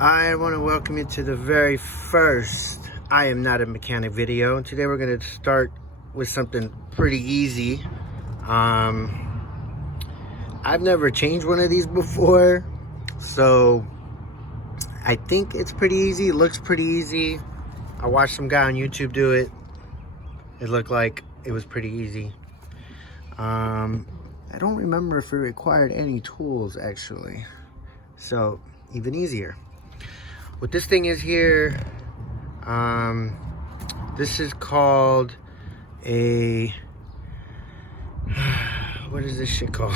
I want to welcome you to the very first I Am Not a Mechanic video. Today we're going to start with something pretty easy. I've never changed one of these before, so I think it's pretty easy. It looks pretty easy. I watched some guy on YouTube do it. It looked like it was pretty easy. I don't remember if it required any tools actually, so even easier. What this thing is here, this is called a, what is this shit called?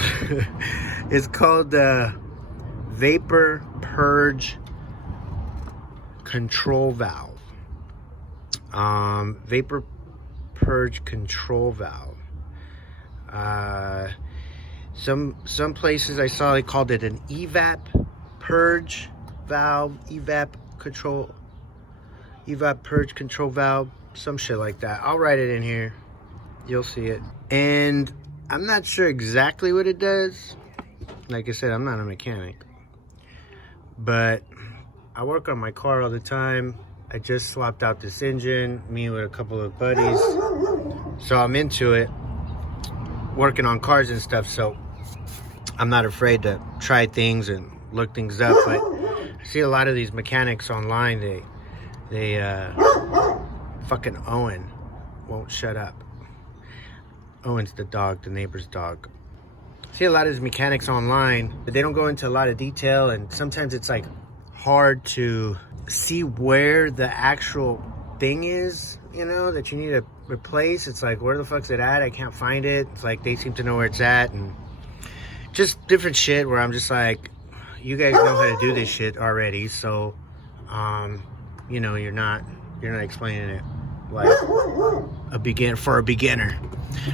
It's called the Vapor Purge Control Valve. Vapor Purge Control Valve. Some places I saw they called it an EVAP Purge Valve, EVAP Purge Control Valve, some shit like that. I'll write it in here, you'll see it. And I'm not sure exactly what it does. Like I said, I'm not a mechanic, but I work on my car all the time. I just swapped out this engine, me with a couple of buddies, so I'm into it, working on cars and stuff, so I'm not afraid to try things and look things up. But I see a lot of these mechanics online, they fucking Owen won't shut up. Owen's the dog, the neighbor's dog. I see a lot of these mechanics online, but they don't go into a lot of detail, and sometimes it's like hard to see where the actual thing is, you know, that you need to replace. It's like, where the fuck's it at? I can't find it. It's like they seem to know where it's at, and just different shit where I'm just like, you guys know how to do this shit already, so you know, you're not explaining it like a beginner.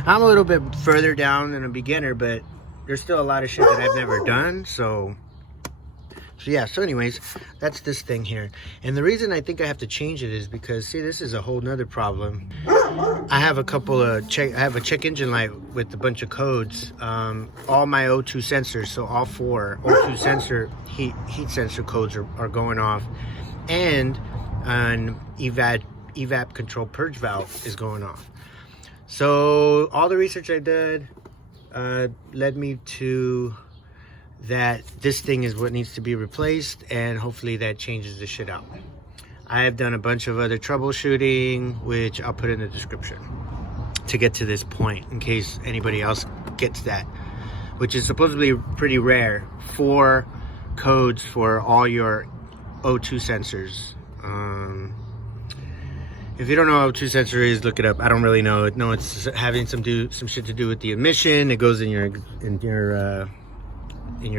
I'm a little bit further down than a beginner, but there's still a lot of shit that I've never done, so yeah. So anyways, that's this thing here. And the reason I think I have to change it is because, see, this is a whole nother problem. I have a couple of I have a check engine light with a bunch of codes. All my O2 sensors, so all 4 O2 sensor heat sensor codes are going off, and an EVAP control purge valve is going off. So all the research I did led me to that this thing is what needs to be replaced, and hopefully that changes the shit out. I have done a bunch of other troubleshooting, which I'll put in the description, to get to this point in case anybody else gets that, which is supposedly pretty rare. 4 codes for all your O2 sensors. If you don't know what O2 sensor is, look it up. I don't really know it. No, it's having some shit to do with the emission. It goes in your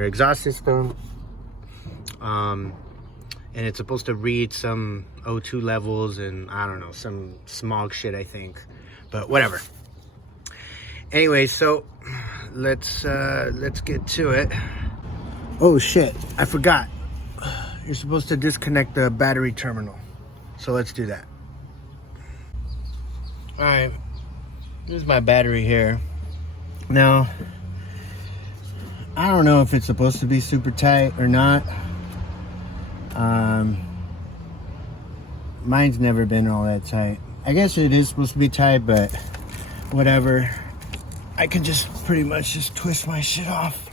exhaust system, and it's supposed to read some O2 levels and I don't know, some smog shit, I think, but whatever. Anyway, so let's get to it. Oh shit, I forgot. You're supposed to disconnect the battery terminal, so let's do that. All right, this is my battery here. Now, I don't know if it's supposed to be super tight or not. Mine's never been all that tight. I guess it is supposed to be tight, but whatever. I can just pretty much just twist my shit off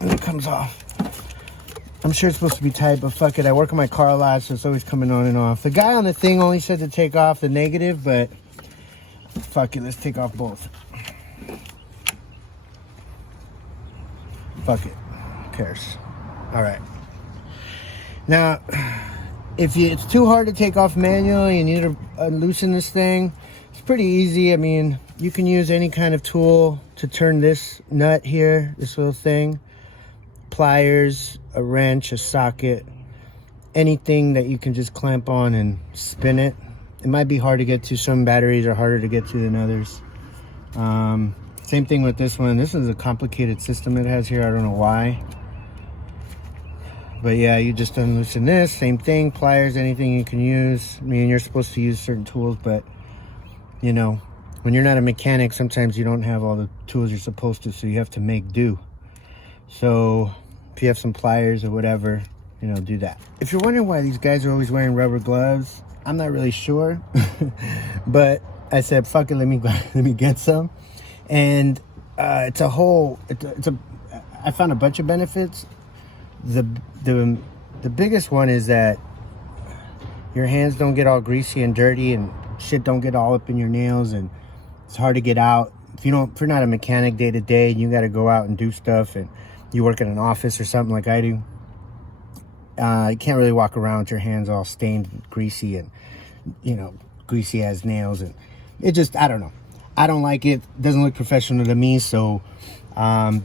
and it comes off. I'm sure it's supposed to be tight, but fuck it. I work on my car a lot, so it's always coming on and off. The guy on the thing only said to take off the negative, but fuck it, let's take off both. Fuck it, who cares? All right. Now, if it's too hard to take off manually, you need to loosen this thing. It's pretty easy. I mean, you can use any kind of tool to turn this nut here, this little thing. Pliers, a wrench, a socket, anything that you can just clamp on and spin it. It might be hard to get to. Some batteries are harder to get to than others. Same thing with this one. This is a complicated system it has here. I don't know why. But yeah, you just unloosen this. Same thing. Pliers, anything you can use. I mean, you're supposed to use certain tools, but you know, when you're not a mechanic, sometimes you don't have all the tools you're supposed to, so you have to make do. So if you have some pliers or whatever, you know, do that. If you're wondering why these guys are always wearing rubber gloves, I'm not really sure. But I said, fuck it, let me get some. And I found a bunch of benefits. The biggest one is that your hands don't get all greasy and dirty, and shit don't get all up in your nails, and it's hard to get out. If you're not a mechanic day to day, and you got to go out and do stuff, and you work in an office or something like I do, you can't really walk around with your hands all stained and greasy, and, you know, greasy as nails. And it just, I don't know. I don't like it. It doesn't look professional to me. So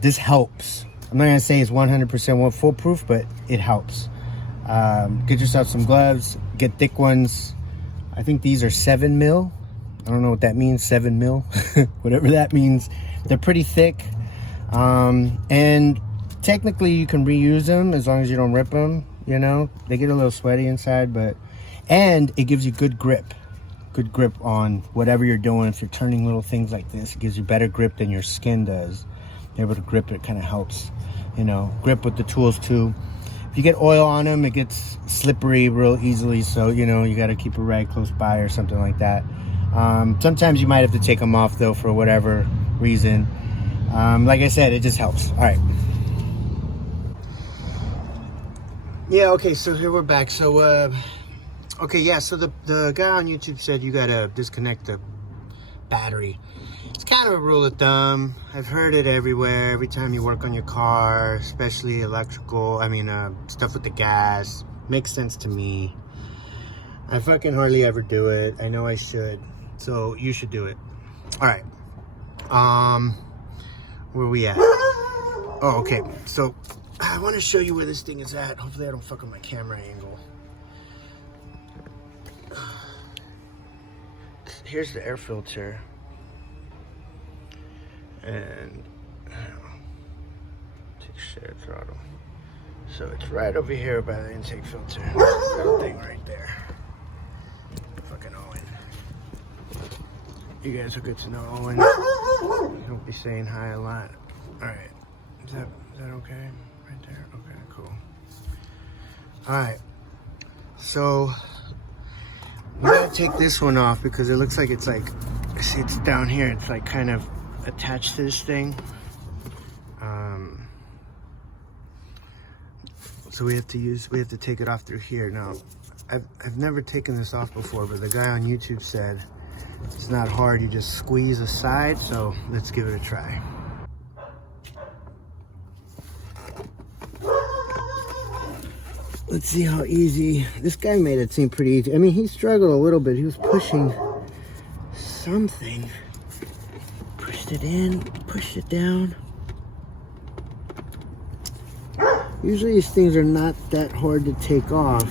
this helps. I'm not going to say it's 100% foolproof, but it helps. Get yourself some gloves. Get thick ones. I think these are 7 mil. I don't know what that means, 7 mil. Whatever that means. They're pretty thick. And technically you can reuse them as long as you don't rip them. You know, they get a little sweaty inside, and it gives you good grip on whatever you're doing. If you're turning little things like this, it gives you better grip than your skin does. You're able to grip it, kind of helps, you know, grip with the tools too. If you get oil on them, it gets slippery real easily, so, you know, you got to keep a rag close by or something like that. Sometimes you might have to take them off though for whatever reason. Like I said, it just helps. All right. Yeah, okay, so here we're back. So, okay, yeah, so the guy on YouTube said you gotta disconnect the battery. It's kind of a rule of thumb. I've heard it everywhere. Every time you work on your car, especially electrical, stuff with the gas. Makes sense to me. I fucking hardly ever do it. I know I should. So, you should do it. All right. Where we at? Oh, okay, so I want to show you where this thing is at. Hopefully I don't fuck up my camera angle. Here's the air filter. And take share throttle. So it's right over here by the intake filter. That thing right there. Fucking Owen. You guys are good to know, Owen. Don't be saying hi a lot. Alright. Is that okay? Right there? Okay, cool. Alright. So we gotta take this one off because it looks like it's like, see, it's down here. It's like kind of attached to this thing. So we have to take it off through here. Now, I've never taken this off before, but the guy on YouTube said it's not hard. You just squeeze the side. So let's give it a try. Let's see how easy. This guy made it seem pretty easy. I mean, he struggled a little bit. He was pushing something. Pushed it in, pushed it down. Usually these things are not that hard to take off.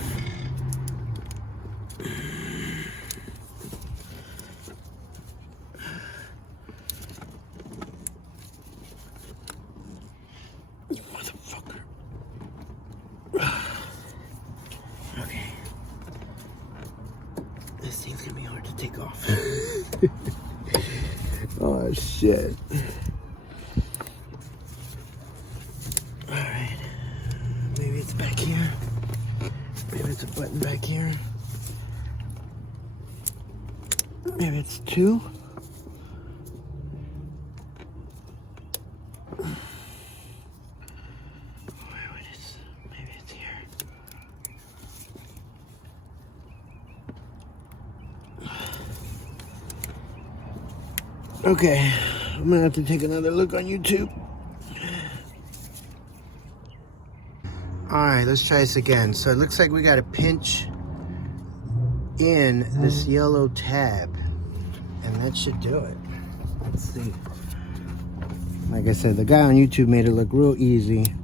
You motherfucker. Okay. This thing's gonna be hard to take off. Oh shit. Alright. Maybe it's back here. Maybe it's a button back here. Maybe it's 2. Maybe it's here. Okay, I'm gonna have to take another look on YouTube. Alright, let's try this again. So it looks like we gotta pinch in this yellow tab, and that should do it. Let's see. Like I said, the guy on YouTube made it look real easy.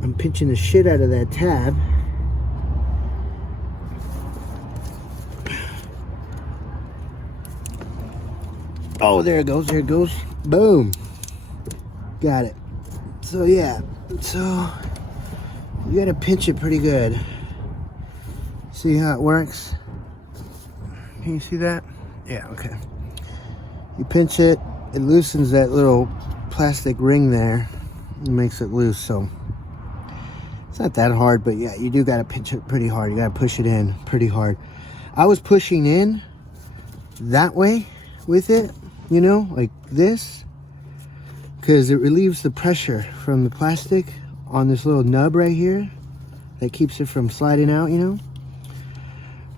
I'm pinching the shit out of that tab. Oh, there it goes, there it goes. Boom. Got it. So yeah, so you gotta pinch it pretty good. See how it works? Can you see that? Yeah, okay. You pinch it, it loosens that little plastic ring there. It makes it loose, so it's not that hard, but yeah, you do gotta pinch it pretty hard. You gotta push it in pretty hard. I was pushing in that way with it, you know, like this, because it relieves the pressure from the plastic on this little nub right here that keeps it from sliding out, you know.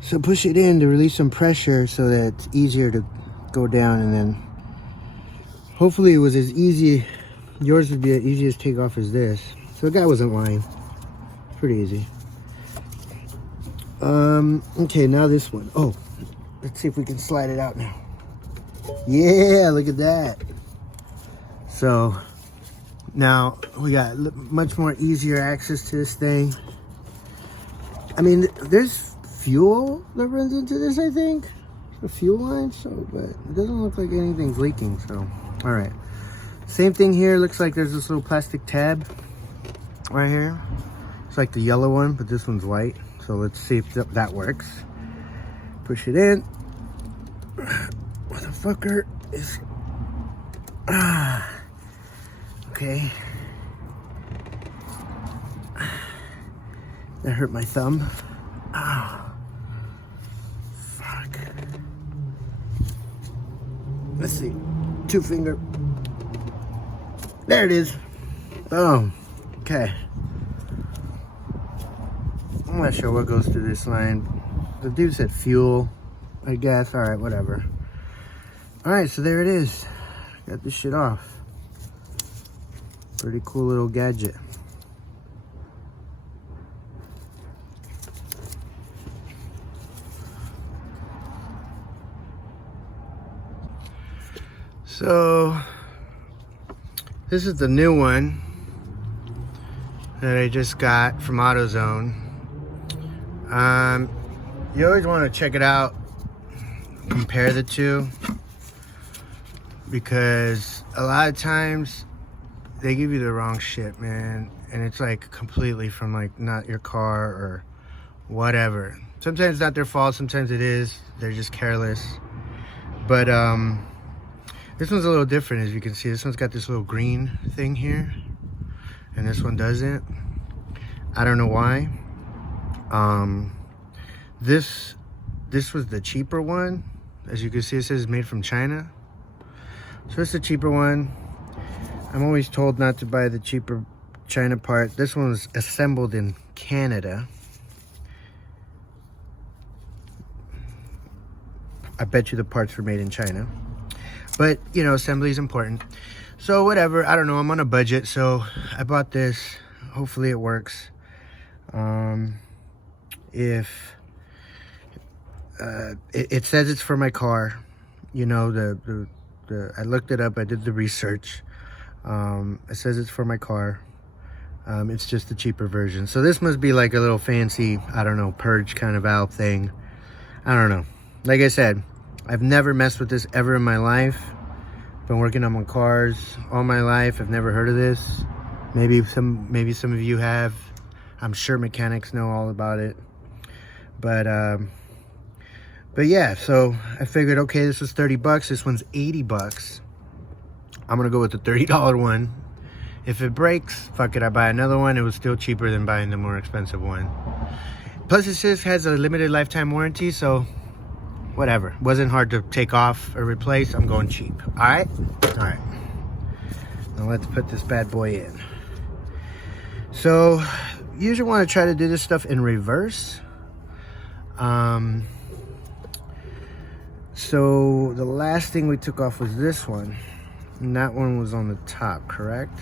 So push it in to release some pressure so that it's easier to go down, and then hopefully it was as easy, yours would be as easy as take off as this. So the guy wasn't lying. Pretty easy. Okay, now this one. Oh, let's see if we can slide it out now. Yeah, look at that. So now we got much more easier access to this thing. I mean, there's fuel that runs into this, I think. A fuel line, so, but it doesn't look like anything's leaking, so all right. Same thing here. Looks like there's this little plastic tab right here. It's like the yellow one, but this one's white. So let's see if that works. Push it in. Motherfucker is... okay. That hurt my thumb. Fuck. Let's see. 2 finger. There it is. Oh, okay. I'm not sure what goes through this line. The dude said fuel, I guess. All right, whatever. All right, so there it is. Got this shit off. Pretty cool little gadget. So this is the new one that I just got from AutoZone. You always want to check it out, compare the two, because a lot of times they give you the wrong shit, man, and it's like completely from like not your car or whatever. Sometimes it's not their fault, sometimes it is, they're just careless. But this one's a little different. As you can see, this one's got this little green thing here, and this one doesn't. I don't know why. This was the cheaper one. As you can see, it says made from China. So it's the cheaper one. I'm always told not to buy the cheaper China part. This one was assembled in Canada. I bet you the parts were made in China. But, you know, assembly is important. So whatever, I don't know, I'm on a budget, so I bought this. Hopefully it works. It says it's for my car. You know, I looked it up, I did the research. It says it's for my car. It's just the cheaper version. So this must be like a little fancy, I don't know, purge kind of valve thing. I don't know. Like I said, I've never messed with this ever in my life. Been working on my cars all my life. I've never heard of this. Maybe some of you have. I'm sure mechanics know all about it. But yeah, so I figured, okay, this was 30 bucks. This one's 80 bucks. I'm gonna go with the $30 one. If it breaks, fuck it, I buy another one. It was still cheaper than buying the more expensive one. Plus it just has a limited lifetime warranty, so whatever. Wasn't hard to take off or replace. I'm going cheap. All right. Now let's put this bad boy in. So you usually want to try to do this stuff in reverse. So the last thing we took off was this one, and that one was on the top, correct?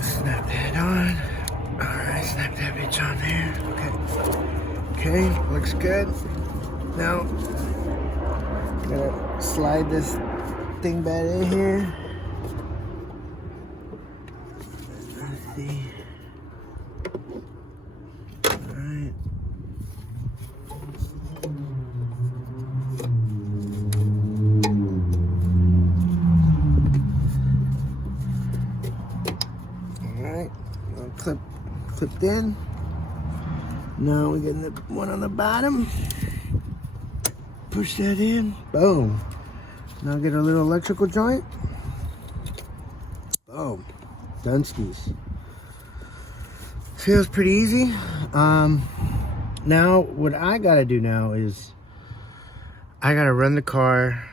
Snap that on. All right, snap that bitch on there. Okay, looks good. Now, I'm gonna slide this thing back in here. Let's see. Alright. Alright, clipped in. Now we're getting the one on the bottom. Push that in. Boom. Now get a little electrical joint. Boom. Dunskies. Feels pretty easy. Now what I gotta do now is I gotta run the car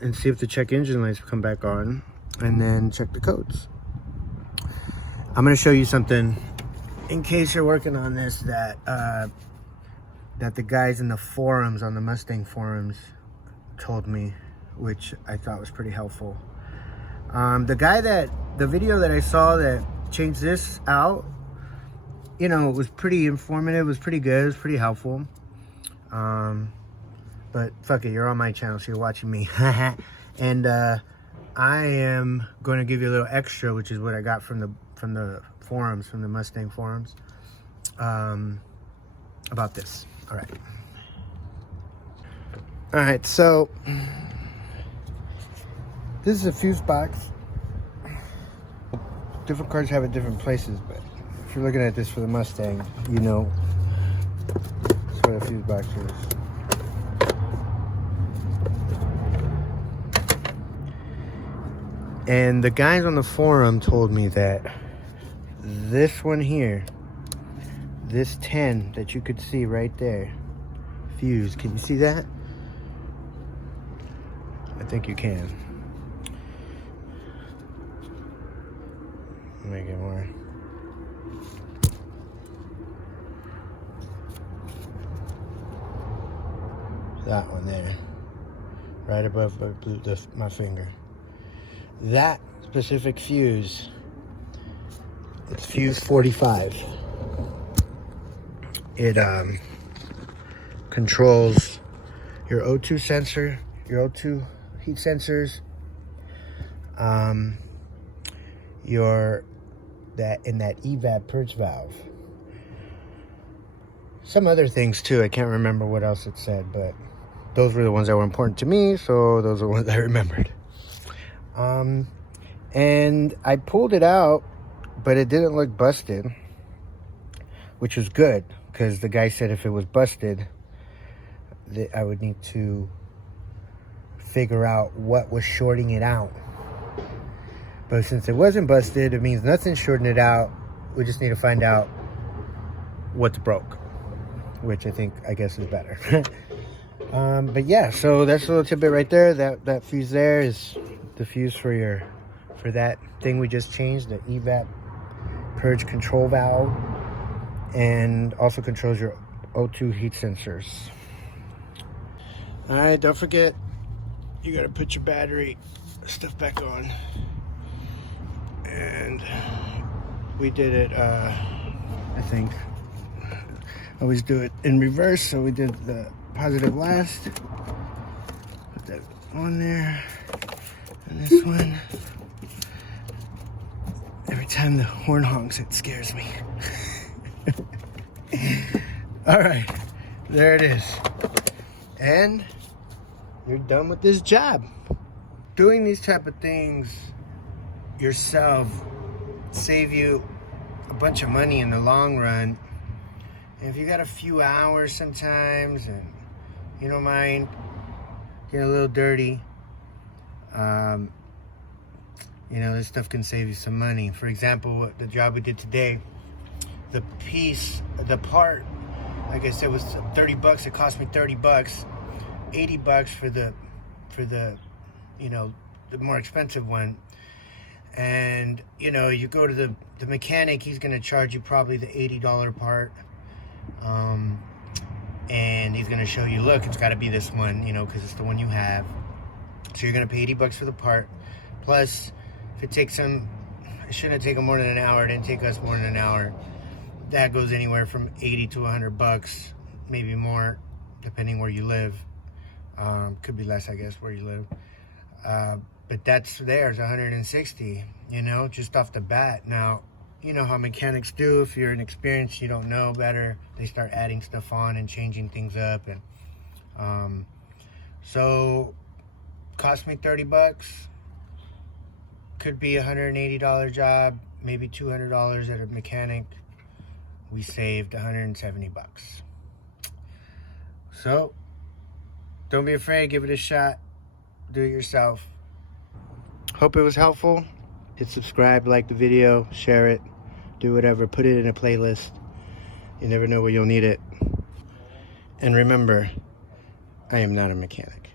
and see if the check engine lights come back on, and then check the codes. I'm gonna show you something in case you're working on this that that the guys in the forums, on the Mustang forums, told me, which I thought was pretty helpful. The video that I saw that changed this out, you know, it was pretty informative, it was pretty good, it was pretty helpful. But fuck it, you're on my channel, so you're watching me. And I am going to give you a little extra, which is what I got from the forums, from the Mustang forums, about this. All right, so this is a fuse box. Different cars have it different places, but if you're looking at this for the Mustang, you know that's where the fuse box is. And the guys on the forum told me that this one here, this 10 that you could see right there, fuse, can you see that? I think you can. Make it more. That one there, right above my finger. That specific fuse, it's fuse 45. It controls your O2 sensor, your O2 heat sensors, that EVAP purge valve. Some other things too. I can't remember what else it said, but those were the ones that were important to me, so those are the ones I remembered. And I pulled it out, but it didn't look busted, which was good, because the guy said if it was busted, that I would need to figure out what was shorting it out. But since it wasn't busted, it means nothing's shorting it out. We just need to find out what's broke, which I guess is better. But yeah, so that's a little tidbit right there. That fuse there is the fuse for that thing we just changed, the EVAP Purge Control Valve, and also controls your O2 heat sensors. All right, don't forget, you gotta put your battery stuff back on. And we did it, I think, always do it in reverse, so we did the positive last. Put that on there. And this one, every time the horn honks, it scares me. All right, there it is. And you're done with this job. Doing these type of things yourself save you a bunch of money in the long run. And if you got a few hours sometimes and you don't mind getting a little dirty, you know, this stuff can save you some money. For example, the job we did today, the part, like I said, was 30 bucks. It cost me 30 bucks, 80 bucks for the, you know, the more expensive one. And, you know, you go to the mechanic, he's going to charge you probably the $80 part. And he's going to show you, look, it's got to be this one, you know, because it's the one you have. So you're going to pay 80 bucks for the part. Plus, if it takes him, it shouldn't take him more than an hour. It didn't take us more than an hour. That goes anywhere from 80 to 100 bucks, maybe more, depending where you live. Could be less, I guess, where you live. But that's theirs, 160, you know, just off the bat. Now, you know how mechanics do. If you're inexperienced, you don't know better, they start adding stuff on and changing things up. And so cost me 30 bucks. Could be $180 job, maybe $200 at a mechanic. We saved 170 bucks. So Don't be afraid. Give it a shot. Do it yourself. Hope it was helpful. Hit subscribe, like the video, share it, do whatever. Put it in a playlist. You never know where you'll need it. And remember, I am not a mechanic.